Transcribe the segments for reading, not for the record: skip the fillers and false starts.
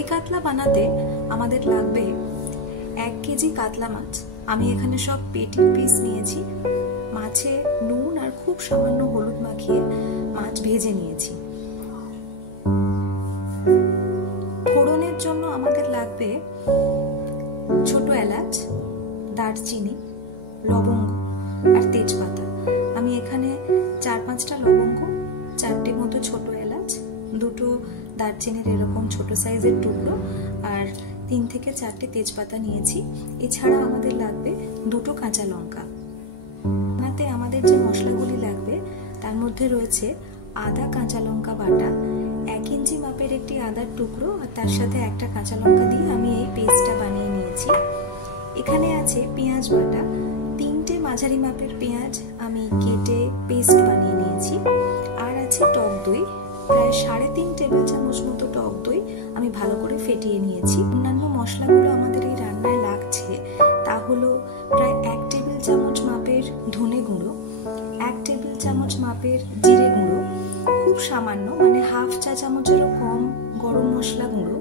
দই কাতলা বানাতে আমাদের লাগবে 1 কেজি কাতলা মাছ। আমি এখানে সব পেটির পিস নিয়েছি। মাছে নুন আর খুব সামান্য হলুদ মাখিয়ে মাছ ভেজে নিয়েছি। ফোড়নের জন্য আমাদের লাগবে ছোট এলাচ, দারচিনি, লবঙ্গ আর তেজপাতা। আমি এখানে 4-5টা লবঙ্গ, 4টে মতো ছোট এলাচ, 2টো দারচিনির এরকম ছোট সাইজের টুকরো আর 3 থেকে 4টে তেজপাতা নিয়েছি। এছাড়া আমাদের লাগবে 2টো কাঁচা লঙ্কা। বানাতে আমাদের যে মশলাগুলি লাগবে তার মধ্যে রয়েছে আদা কাঁচা লঙ্কা বাটা, 1 ইঞ্চি মাপের একটি আদার টুকরো আর তার সাথে একটা কাঁচা লঙ্কা দিয়ে আমি এই পেস্টটা বানিয়ে নিয়েছি। এখানে আছে পেঁয়াজ বাটা, 3টে মাঝারি মাপের পেঁয়াজ আমি কেটে পেস্ট বানিয়ে নিয়েছি। আর আছে টক দই, প্রায় 3.5 টেবিল চামচ মতো টক দই আমি ভালো করে ফেটিয়ে নিয়েছি। অন্যান্য মশলাগুলো আমাদের এই রান্নায় লাগছে তা হলো প্রায় 1 টেবিল চামচ মাপের ধনে গুঁড়ো, 1 টেবিল চামচ মাপের জিরে গুঁড়ো, খুব সামান্য মানে হাফ চা চামচেরও কম গরম মশলা গুঁড়ো,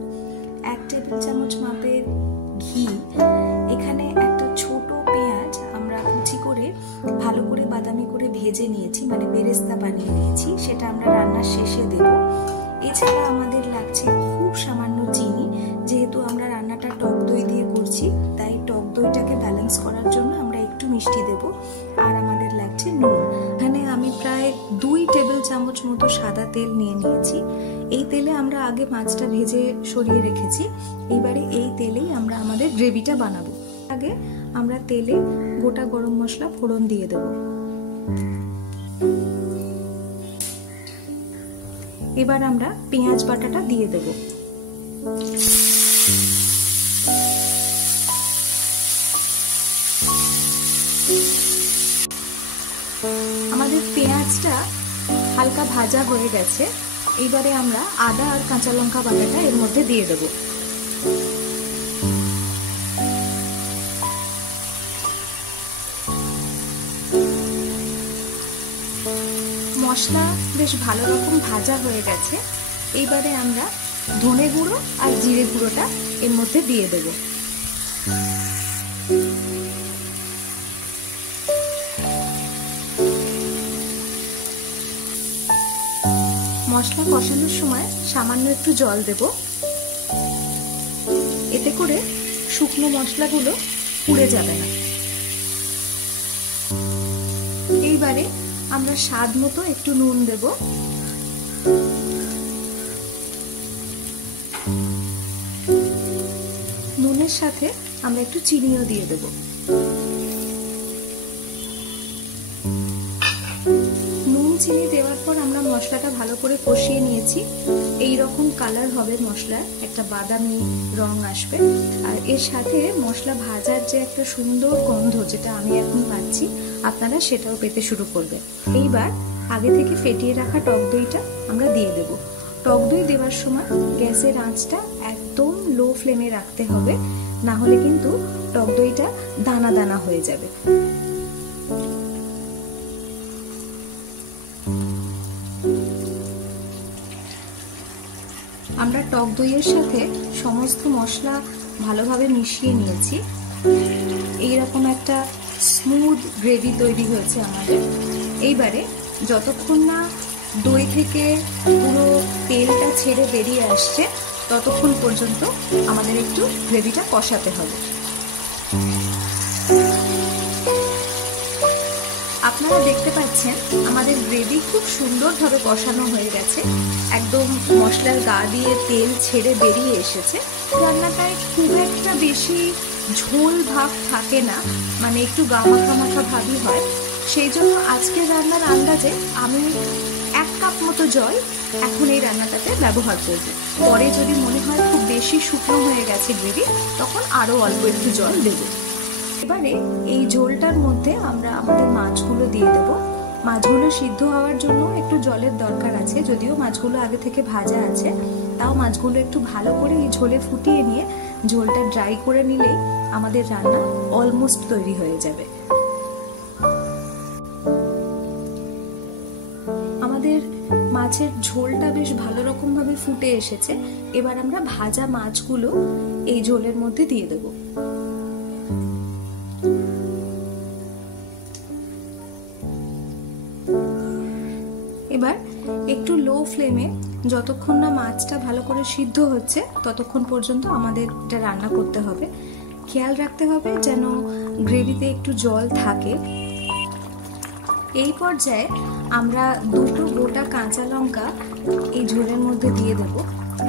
1 টেবিল চামচ মাপের ঘি। এখানে একটা ছোট পেঁয়াজ আমরা কুচি করে ভালো করে বাদামি করে ভেজে নিয়েছি, মানে বেরেস্তা বানিয়ে নিয়েছি, সেটা আমরা রান্নার শেষে দেব। এছাড়া আমাদের লাগছে খুব সামান্য চিনি, যেহেতু আমরা রান্নাটা টক দই দিয়ে করছি তাই টক দইটাকে ব্যালেন্স করার জন্য আমরা একটু মিষ্টি দেব। আর আমাদের লাগছে নুন। এখানে আমি প্রায় 2 টেবিল চামচ মতো সাদা তেল নিয়ে নিয়েছি। এই তেলে আমরা আগে মাছটা ভেজে সরিয়ে রেখেছি। এবারে এই তেলেই আমরা আমাদের গ্রেভিটা বানাবো। আগে আমরা তেলে গোটা গরম মশলা ফোড়ন দিয়ে দেব। এবার আমরা পেঁয়াজ বাটাটা দিয়ে দেব। আমাদের পেঁয়াজটা হালকা ভাজা হয়ে গেছে। এবারে আমরা আদা আর কাঁচা লঙ্কা বাটাটা এর মধ্যে দিয়ে দেব। মশলা বেশ ভালো রকম ভাজা হয়ে গেছে। এইবারে আমরা ধনে গুঁড়ো আর জিরে গুঁড়োটা এর মধ্যে দিয়ে দেব। মশলা কষানোর সময় সামান্য একটু জল দেব, এতে করে শুকনো মশলাগুলো পুড়ে যাবে না। এইবারে আমরা স্বাদ মতো একটু নুন দেব। নুনের সাথে আমরা একটু চিনিও দিয়ে দেব। নুন চিনি দেওয়ার পর আমরা মশলাটা ভালো করে কষিয়ে নিয়েছি। এই রকম কালার হবে মশলার, একটা বাদামি রং আসবে। আর এর সাথে মশলা ভাজার যে একটা সুন্দর গন্ধ যেটা আমি এখন পাচ্ছি, আপনারা সেটাও পেতে শুরু করবে। এইবার আগে থেকে ফেটিয়ে রাখা টক দইটা আমরা দিয়ে দেব। টক দই দেওয়ার সময় গ্যাসের আঁচটা একদম লো ফ্লেমে রাখতে হবে, না হলে কিন্তু টক দইটা দানা দানা হয়ে যাবে। আমরা টক দইয়ের সাথে সমস্ত মশলা ভালোভাবে মিশিয়ে নিয়েছি। এইরকম একটা স্মুথ গ্রেভি তৈরি হয়েছে আমাদের। এইবারে যতক্ষণ না দই থেকে পুরো তেলটা ছেড়ে বেরিয়ে আসছে ততক্ষণ পর্যন্ত আমাদের একটু গ্রেভিটা কষাতে হবে। আপনারা দেখতে পাচ্ছেন আমাদের গ্রেভি খুব সুন্দরভাবে কষানো হয়ে গেছে, একদম মশলার গা দিয়ে তেল ছেড়ে বেরিয়ে এসেছে। রান্নাটায় খুব একটা বেশি ঝোল ভাব থাকে না, মানে একটু গা মাখা মাখা ভাবই হয়। সেই জন্য আজকের রান্নার আন্দাজে আমি 1 কাপ মতো জল এখন এই রান্নাটাতে ব্যবহার করব। পরে যদি মনে হয় খুব বেশি শুকনো হয়ে গেছে গ্রেভি, তখন আরো অল্প একটু জল দেব। এবারে এই ঝোলটার মধ্যে আমরা আমাদের মাছগুলো দিয়ে দেব। মাছগুলো সিদ্ধ হওয়ার জন্য একটু জলের দরকার আছে, যদিও মাছগুলো আগে থেকে ভাজা আছে, তাও মাছগুলো একটু ভালো করে এই ঝোলে ফুটিয়ে নিয়ে ঝোলটা ড্রাই করে নিলেই আমাদের রান্না অলমোস্ট তৈরি হয়ে যাবে। আমাদের মাছ মাছের ঝোলটা বেশ ভালো রকম ভাবে ফুটে এসেছে। এবার আমরা ভাজা মাছগুলো এই ঝোলের মধ্যে দিয়ে দেব। এবার একটু লো ফ্লেমে যতক্ষণ না মাছটা ভালো করে সিদ্ধ হচ্ছে ততক্ষণ পর্যন্ত আমাদের এটা রান্না করতে হবে। খেয়াল রাখতে হবে যেন গ্রেভিতে একটু জল থাকে। এই পর্যায়ে আমরা দুটো গোটা কাঁচা লঙ্কা এই ঝোলের মধ্যে দিয়ে দেব।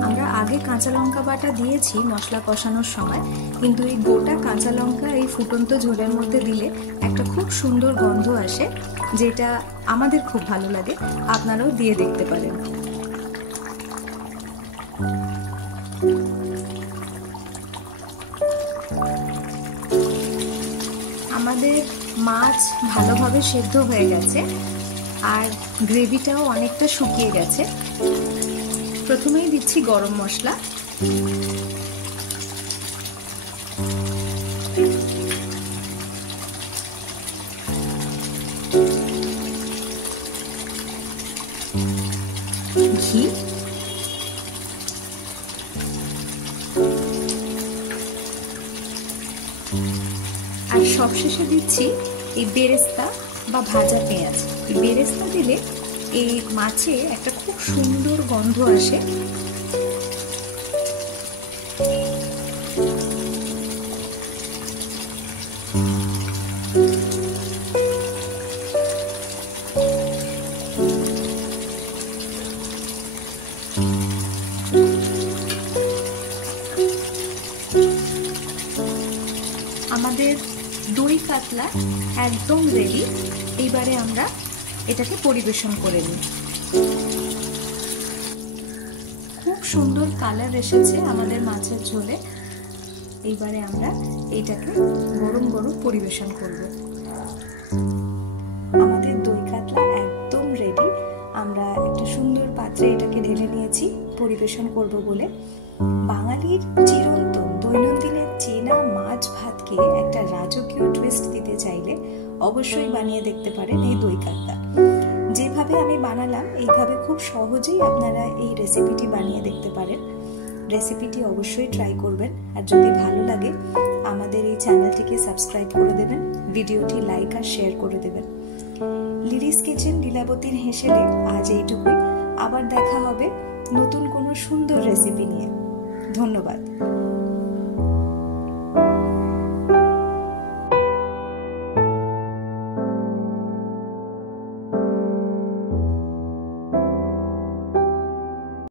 আমরা আগে কাঁচা লঙ্কা বাটা দিয়েছি মশলা কষানোর সময়, কিন্তু এই গোটা কাঁচা লঙ্কা এই ফুটন্ত ঝোলের মধ্যে দিলে একটা খুব সুন্দর গন্ধ আসে, যেটা আমাদের খুব ভালো লাগে। আপনারাও দিয়ে দেখতে পারেন। আমাদের মাছ ভালোভাবে সেদ্ধ হয়ে গেছে আর গ্রেভিটাও অনেকটা শুকিয়ে গেছে। প্রথমেই দিচ্ছি গরম মশলা, ঘি, আর সবশেষে দিচ্ছি এই বেরেস্তা বা ভাজা পেঁয়াজ। এই বেরেস্তা দিলে এই মাছে একটা খুব সুন্দর গন্ধ আসে। আমাদের দই কাতলা একদম রেডি। এইবারে আমরা এটাকে পরিবেশন করে নিই। খুব সুন্দর কালার এসেছে আমাদের মাছের ঝোলে। এইবারে আমরা এইটাকে গরম গরম পরিবেশন করব। আমাদের দই কাতলা একদম রেডি। আমরা একটা সুন্দর পাত্রে এটাকে ঢেলে নিয়েছি পরিবেশন করব বলে। বাঙালির চিরন্তন দৈনন্দিনের চেনা মাছ ভাতকে একটা রাজকীয় টুইস্ট দিতে চাইলে অবশ্যই বানিয়ে দেখতে পারেন এই দই কাতলা। যেভাবে আমি বানালাম এইভাবে খুব সহজেই আপনারা এই রেসিপিটি বানিয়ে দেখতে পারেন। রেসিপিটি অবশ্যই ট্রাই করবেন, আর যদি ভালো লাগে আমাদের এই চ্যানেলটিকে সাবস্ক্রাইব করে দেবেন, ভিডিওটি লাইক আর শেয়ার করে দেবেন। লিলিস কিচেন লীলাবতীর হেসেলে আজ এইটুকুই। আবার দেখা হবে নতুন কোনো সুন্দর রেসিপি নিয়ে। ধন্যবাদ।